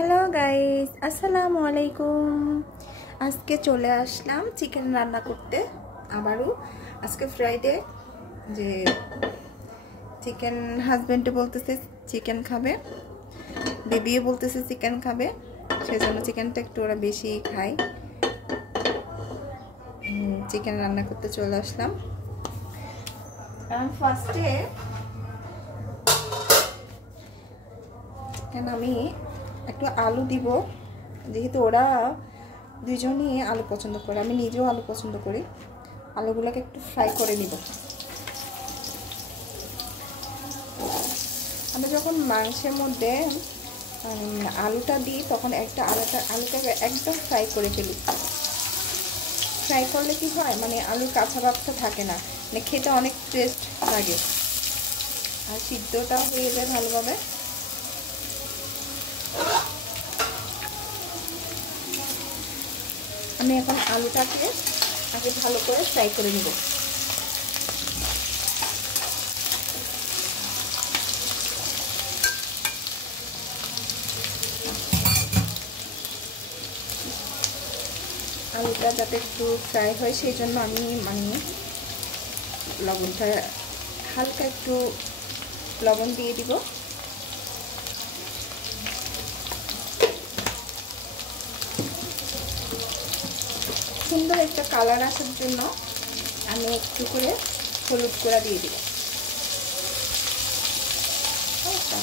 Hello guys, আসসালামু আলাইকুম। আজকে চলে আসলাম চিকেন রান্না করতে আবারও। আজকে ফ্রাইডে, যে চিকেন হাজবেন্ডও বলতেছে চিকেন খাবে, বেবিও বলতেছে চিকেন খাবে, সেজন্য চিকেনটা একটু ওরা বেশি খায়। চিকেন রান্না করতে চলে আসলাম। ফার্স্টে আমি একটু আলু দিব, যেহেতু ওরা দুজনই আলু পছন্দ করে, আমি নিজেও আলু পছন্দ করি। আলুগুলোকে একটু ফ্রাই করে নিব। আমি যখন মাংসের মধ্যে আলুটা দিই তখন আলুটাকে একদম ফ্রাই করে ফেলি। ফ্রাই করলে কি হয়, মানে আলুর কাঁচা ভাবটা থাকে না, মানে খেতে অনেক টেস্ট লাগে আর সিদ্ধটাও হয়ে যায় ভালোভাবে। আমি এখন আলুটাকে আগে ভালো করে ফ্রাই করে নিব। আলুটা যাতে একটু ফ্রাই হয় সেই জন্য আমি লবণটা হালকা একটু লবণ দিয়ে দিব। সুন্দর একটা কালার আসার জন্য আমি একটু করে হলুদ গুঁড়া দিয়ে দিব।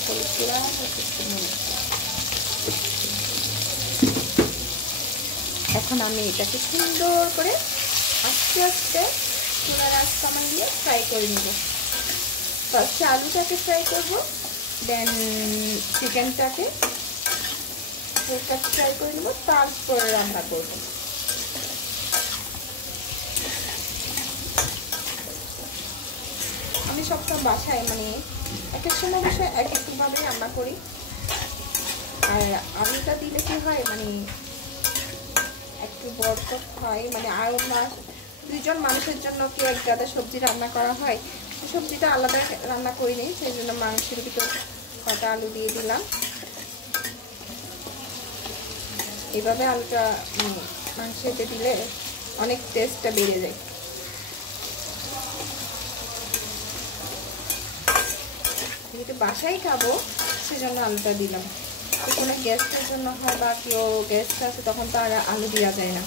হলুদ গুঁড়া এখন আমি এটাকে সুন্দর করে আস্তে আস্তে চুলার আঁচ কমাই দিয়ে ফ্রাই করে নিব। ফার্স্টে আলুটাকে ফ্রাই করব, দেন চিকেনটাকে ফ্রাই করে নেব, তারপরে রান্না করব। আমি সবটা বাসায় এক এক সময় বসে এক একভাবে রান্না করি। আর আলুটা দিলে কি হয়, একটু বড় হয়, আর দুইজন মানুষের জন্য কেউ এক গাদা সবজি রান্না করা হয়, সবজিটা আলাদা রান্না করি নি, সেই জন্য মাংসের ভিতর কটা আলু দিয়ে দিলাম। এইভাবে আলুটা মাংসেতে দিলে অনেক টেস্টটা বেড়ে যায়। যেহেতু বাসায় খাবো সেজন্য আলুটা দিলাম। কোনো গ্যাসের জন্য হয় বা কেউ গ্যাসটা আছে তখন তো আর আলু দেওয়া যায় না।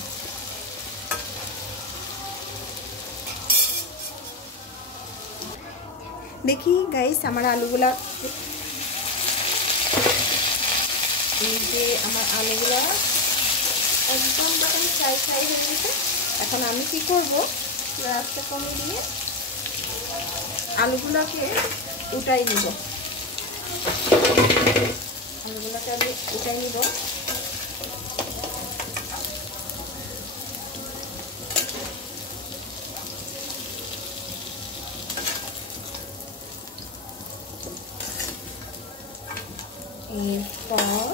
দেখি গাইস, আমার আলুগুলা একদম যখন ফ্রাই হয়ে গেছে, এখন আমি কি করব, গ্যাসটা কমিয়ে দিয়ে আলুগুলাকে উঠাই নিব। আলুগুলাকে আমি উঠাই নিব। এরপর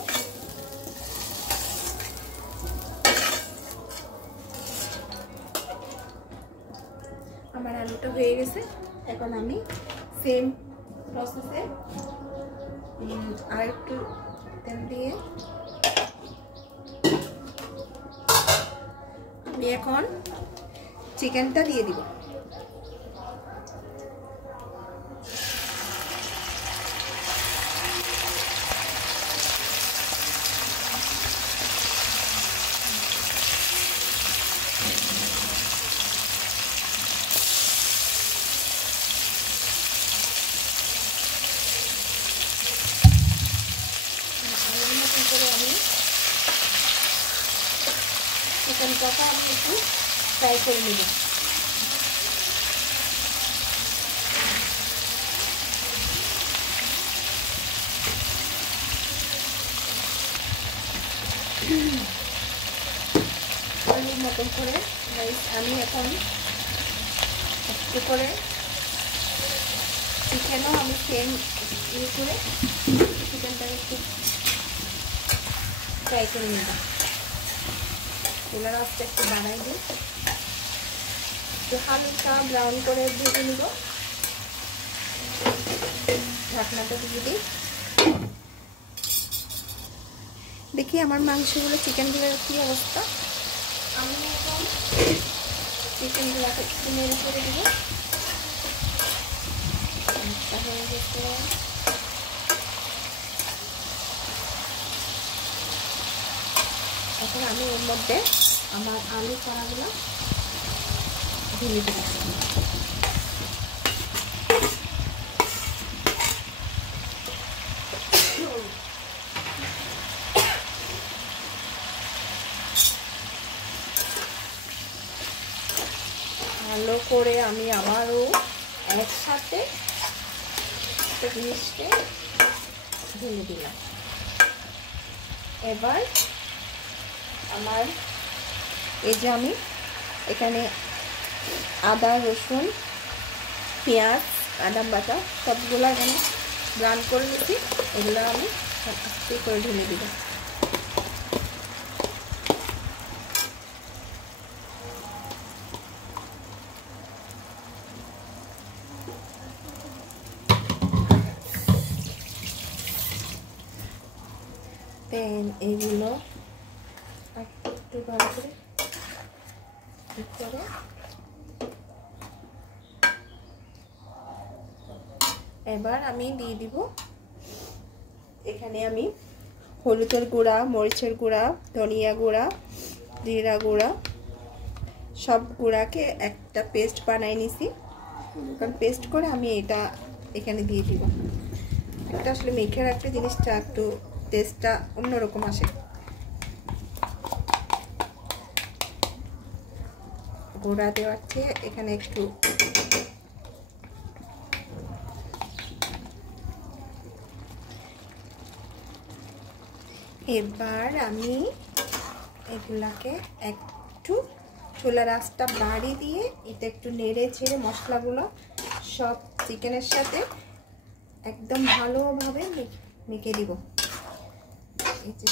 আমার আলুটা হয়ে গেছে। এখন আমি সেম প্রসেসে আর একটু তেল দিয়ে আমি এখন চিকেনটা দিয়ে দিব। চিকেনটাকে আমি একটু ফ্রাই করে নেব। আলুর মতন করে আমি এখন একটু করে চিকেনও আমি সেম ইয়ে করে চিকেনটাকে একটু ফ্রাই করে নেব। চুলার আঁচটা একটু বাড়াই দিই, একটু হালকা ব্রাউন করে ভেজে নিব। ঢাকনাটা দিয়ে দিই। দেখি আমার মাংসগুলো, চিকেনগুলোর কী অবস্থা। আমি এখন চিকেনগুলোকে একটু নেড়ে করে দেবো। হয়ে গেছে। এখন আমি ওর মধ্যে আমার আলু কড়াগুলো ঢেলে দেবো। ভালো করে আমি আবারও একসাথে জিনিসকে ঢেলে দিলাম। এবার আমার এই যে আমি এখানে আদা, রসুন, পেঁয়াজ, বাদাম বাটা সবগুলো এখানে ব্রাউন করে নিচ্ছি। এগুলো আমি আস্তে করে ঢেলে দিব। দেন এইগুলো একটু ভালো করে এবার আমি দিয়ে দিব এখানে আমি হলুদের গুঁড়া, মরিচের গুঁড়া, ধনিয়া গুঁড়া, জিরা গুঁড়া সব গুঁড়াকে একটা পেস্ট বানাই নিছি। কারণ পেস্ট করে আমি এটা এখানে দিয়ে দিব। একটা আসলে মেখে রাখলে জিনিসটা একটু টেস্টটা অন্যরকম আসে। গুঁড়া দেওয়ার চেয়ে এখানে একটু এবার আমি এগুলাকে একটু চুলার আঁচটা বাড়িয়ে দিয়ে এটা একটু নেড়ে ছেড়ে মশলাগুলো সব চিকেনের সাথে একদম ভালোভাবে মেখে দিব। এই যে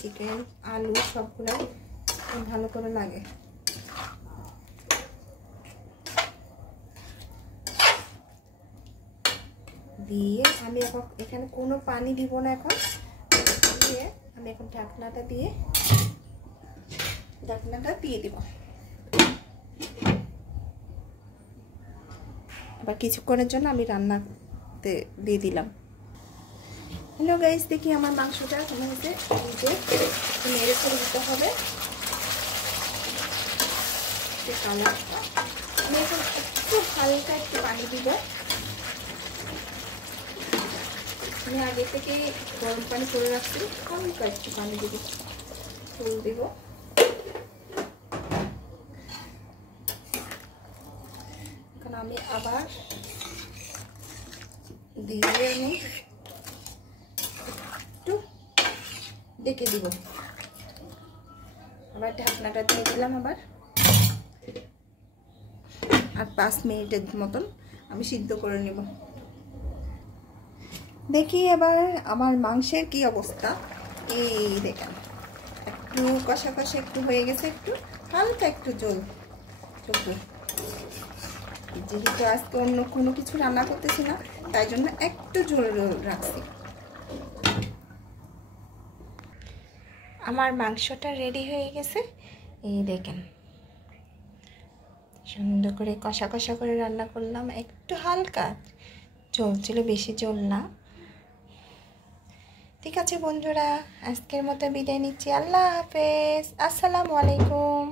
চিকেন, আলু সবগুলো ভালো করে লাগে। দিয়ে আমি এখন এখানে কোনো পানি দিব না। এখন দিয়ে আমি এখন ঢাকনাটা দিয়ে দিব। আবার কিছুক্ষণের জন্য আমি রান্নাতে দিয়ে দিলাম। হ্যালো গাইস, দেখি আমার মাংসটা কেমন হয়েছে। নেড়ে করে দিতে হবে কালারটা। আমি এখন একটু হালকা একটু পানি দিব। আমি আগে থেকে গরম পানি করে রাখছি, হালকা একটু পানি দিব, ফুল দিব। এখন আমি আবার দিয়ে আমি একটু ডেকে দিব। আবার ঢাকনাটা দিয়ে দিলাম আবার। আর 5 মিনিটের মতন আমি সিদ্ধ করে নেব। দেখি এবার আমার মাংসের কি অবস্থা। এই দেখেন একটু কষা কষা একটু হয়ে গেছে, একটু হালকা একটু জল চলবে। যেহেতু আজকে অন্য কোনো কিছু রান্না করতেছি না, তাই জন্য একটু ঝোল রাখছি। আমার মাংসটা রেডি হয়ে গেছে। এই দেখেন সুন্দর করে কষা কষা করে রান্না করলাম। একটু হালকা ঝোল ছিল, বেশি ঝোল না। ঠিক আছে বন্ধুরা, আজকের মতো বিদায় নিচ্ছি। আল্লাহ হাফেজ, আসসালামু আলাইকুম।